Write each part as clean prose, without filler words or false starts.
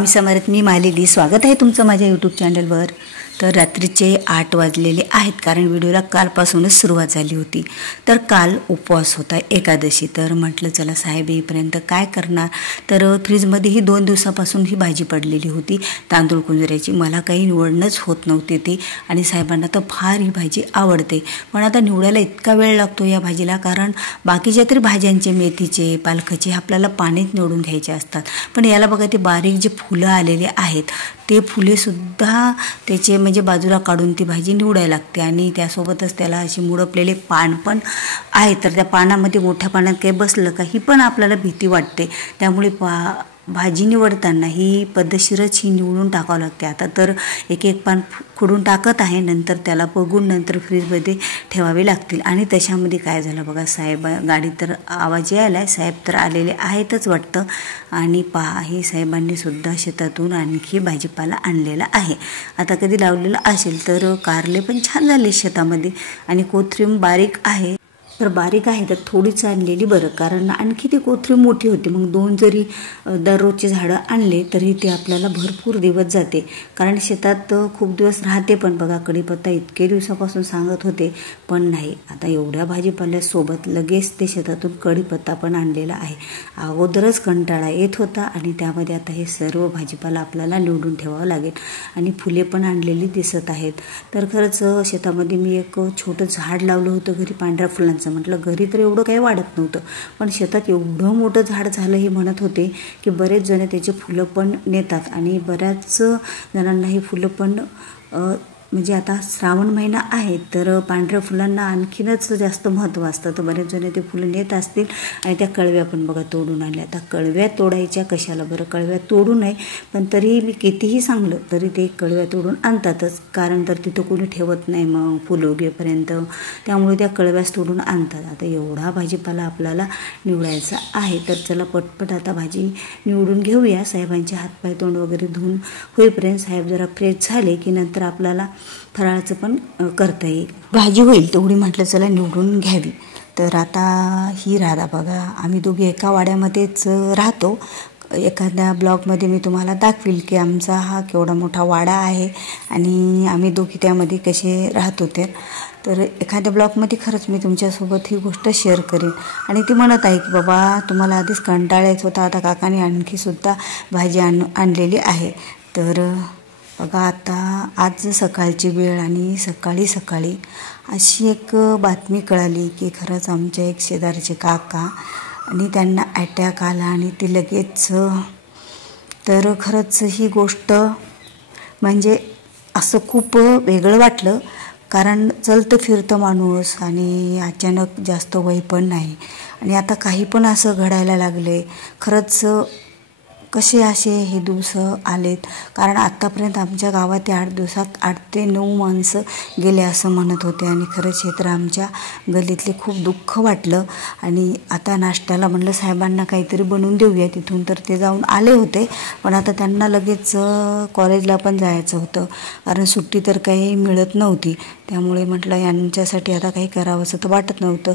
स्वामी समर्थ. मी मालेली. स्वागत आहे तुमचं माझ्या यूट्यूब चॅनलवर. तर रात्रीचे 8 वाजलेले आहेत, कारण व्हिडिओला कालपासूनच सुरुवात झाली होती. तर काल उपवास होता, एकादशी. तर म्हटलं चला साहेब येईपर्यंत काय करणार. तर फ्रीजमध्ये ही 2 दिवसापासून ही भाजी पडलेली होती, तांदूळ कुंजऱ्याची. मला काही निवडणंच होत नव्हते ते, आणि साहेबांना तर फार ही भाजी आवडते. पण आता निवडायला इतका वेळ लागतो या भाजीला, कारण बाकीच्या तरी भाज्यांचे, मेथीचे, पालकाचे आपल्याला पाण्यात निवडून घ्यायचे असतात. पण याला बघा, ते बारीक जे फुलं आलेले आहेत ते फुलेसुद्धा त्याचे म्हणजे बाजूला काढून ती भाजी निवडायला लागते. आणि त्यासोबतच त्याला अशी मुडपलेले पान पण आहे. तर त्या पानामध्ये, मोठ्या पानात काही बसलं का ही पण आपल्याला भीती वाटते. त्यामुळे भाजी निवडताना ही पद्धतशीरच ही निवडून टाकावं लागते. आता तर एक एक पान खुडून टाकत आहे, नंतर त्याला बघून नंतर फ्रीजमध्ये ठेवावे लागतील. आणि त्याच्यामध्ये काय झालं बघा, साहेब गाडी तर आवाज यायला आहे, साहेब तर आलेले आहेतच वाटतं. आणि पहा, हे साहेबांनी सुद्धा शेतातून आणखी भाजीपाला आणलेला आहे. आता कधी लावलेलं असेल तर कारले पण छान झाले शेतामध्ये, आणि कोथिंबीर बारीक आहे. तर बारीक आहे तर थोडीच आणलेली बरं, कारण आणखी ती कोथिंबीर मोठी होती. मग 2 जरी दररोजचे झाडं आणले तरी ते आपल्याला भरपूर दिवस जाते, कारण शेतात खूप दिवस राहते. पण बघा, कढीपत्ता इतके दिवसापासून सांगत होते, पण नाही. आता एवढ्या भाजीपाल्यासोबत लगेच ते शेतातून कढीपत्ता पण आणलेला आहे. अगोदरच कंटाळा येत होता, आणि त्यामध्ये आता हे सर्व भाजीपाला आपल्याला निवडून ठेवावं लागेल. आणि फुले पण आणलेली दिसत आहेत. तर खरंच शेतामध्ये मी एक छोटं झाड लावलं होतं घरी, पांढऱ्या फुलांचं. म्हटलं घरी तर एवढं काही वाढत नव्हतं, पण शेतात एवढं मोठं झाड झालं हे म्हणत होते की बरेच जण त्याचे फुलं पण नेतात. आणि बऱ्याच जणांना ही फुलं पण म्हणजे आता श्रावण महिना आहे तर पांढऱ्या फुलांना आणखीनच जास्त महत्त्व असतं. तर बरेच जण ते फुलं नेत असतील. आणि त्या कळव्या पण बघा तोडून आणल्या. आता कळव्या तोडायच्या कशाला बरं, कळव्या तोडू नये, पण तरीही मी कितीही सांगलं तरी ते कळव्या तोडून आणतातच, कारण तर तिथं कोणी ठेवत नाही मग फुलं उगेपर्यंत. त्यामुळे त्या कळव्यास तोडून आणतात. आता एवढा भाजीपाला आपल्याला निवडायचा आहे, तर चला पटपट आता भाजी निवडून घेऊया. साहेबांचे हातपाय तोंड वगैरे धुवून होईपर्यंत साहेब जरा फ्रेश झाले की नंतर आपल्याला फराळाचं पण करता येईल. भाजी होईल तेवढी म्हटलं चला निवडून घ्यावी. तर आता ही राधा बघा, आम्ही दोघी एका वाड्यामध्येच राहतो. एखाद्या ब्लॉगमध्ये मी तुम्हाला दाखवील की आमचा हा केवढा मोठा वाडा आहे, आणि आम्ही दोघी त्यामध्ये कसे राहतो. तर एखाद्या ब्लॉगमध्ये खरंच मी तुमच्यासोबत ही गोष्ट शेअर करेन. आणि ती म्हणत आहे की बाबा, तुम्हाला आधीच कंटाळा येत होता, आता काकाने आणखीसुद्धा भाजी आणलेली आहे. तर बघा, आता आज सकाळची वेळ, आणि सकाळी अशी एक बातमी कळाली की खरंच आमच्या एक शेजारचे काका, आणि त्यांना अटॅक आला, आणि ते लगेच. तर खरंच ही गोष्ट म्हणजे असं खूप वेगळं वाटलं, कारण चलतं फिरतं माणूस, आणि अचानक जास्त वय पण नाही, आणि आता काही पण असं घडायला लागले. खरंच कसे असे हे दिवस आलेत, कारण आत्तापर्यंत आमच्या गावात 8 दिवसात 8 ते 9 माणसं गेले असं म्हणत होते. आणि खरंच हे तर आमच्या गल्लीतले खूप दुःख वाटलं. आणि आता नाश्त्याला म्हणलं साहेबांना काहीतरी बनवून देऊया तिथून, तर ते जाऊन आले होते. पण आता त्यांना लगेच कॉलेजला पण जायचं होतं, कारण सुट्टी तर काही मिळत नव्हती. त्यामुळे म्हटलं यांच्यासाठी आता काही करावंसं तर वाटत नव्हतं.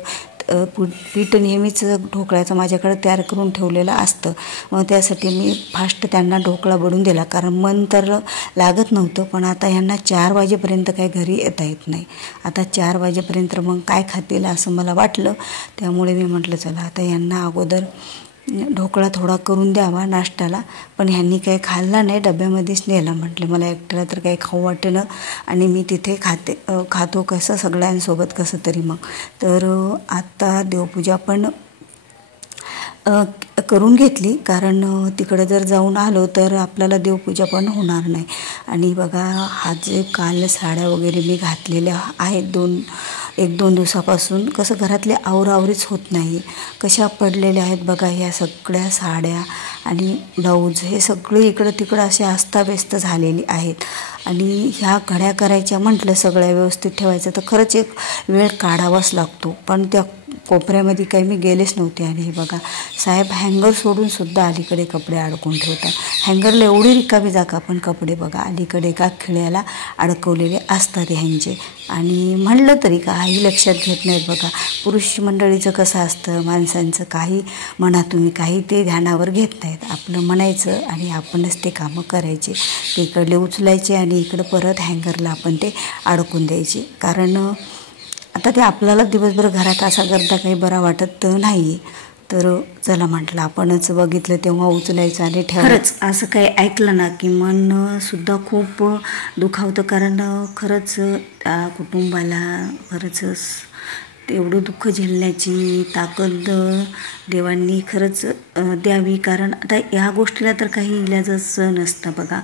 पीठ नेहमीच ढोकळ्याचं माझ्याकडे तयार करून ठेवलेलं असतं. मग त्यासाठी मी फास्ट त्यांना ढोकळा बनवून दिला, कारण मन तर लागत नव्हतं. पण आता यांना 4 वाजेपर्यंत काही घरी येता येत नाही. आता 4 वाजेपर्यंत मग काय खातील असं मला वाटलं. त्यामुळे मी म्हटलं चला आता यांना अगोदर ढोकळा थोडा करून द्यावा नाश्त्याला. पण ह्यांनी काही खाल्ला नाही, डब्यामध्येच नेला. म्हटलं मला एकट्याला तर काही खाऊ वाटेनं, आणि मी तिथे खातो कसं सगळ्यांसोबत कसं तरी. मग तर आता देवपूजा पण करून घेतली, कारण तिकडे जर जाऊन आलो तर आपल्याला देवपूजा पण होणार नाही. आणि बघा, हा जे काल साड्या वगैरे मी घातलेल्या आहेत 1-2 दिवसापासून, कसं घरातले आवरावरीच होत नाही, कशा पडलेल्या आहेत बघा ह्या सगळ्या साड्या आणि ब्लाऊज, हे सगळे इकडं तिकडं असे अस्ताव्यस्त झालेली आहेत. आणि ह्या घड्या करायच्या म्हटलं सगळ्या व्यवस्थित ठेवायचं तर खरंच एक वेळ काढावाच लागतो. पण त्या कोपऱ्यामध्ये काही मी गेलेच नव्हते. आणि हे बघा, साहेब हँगर सोडून सुद्धा अलीकडे कपडे अडकवून ठेवतात. हँगरला एवढी रिकामी जागा, पण कपडे बघा अलीकडे एका खिळ्याला अडकवलेले असतात ह्यांचे. आणि म्हणलं तरी का काही लक्षात घेत नाहीत बघा. पुरुष मंडळीचं कसं असतं, माणसांचं काही म्हणा तुम्ही, काही ते ध्यानावर घेत नाहीत. आपलं म्हणायचं आणि आपणच ते कामं करायचे. ते इकडले उचलायचे आणि इकडं परत हँगरला आपण ते अडकून द्यायचे. कारण आता ते आपल्याला दिवसभर घरात असा करता काही बरा वाटत नाही. तर चला म्हटलं आपणच बघितलं तेव्हा उचलायचं आणि खरंच असं काही ऐकलं ना की मनसुद्धा खूप दुखावतं. कारण खरंच त्या कुटुंबाला खरंच एवढं दुःख झेलण्याची ताकद देवांनी खरंच द्यावी. कारण आता ह्या गोष्टीला तर काही इलाजच नसतं बघा.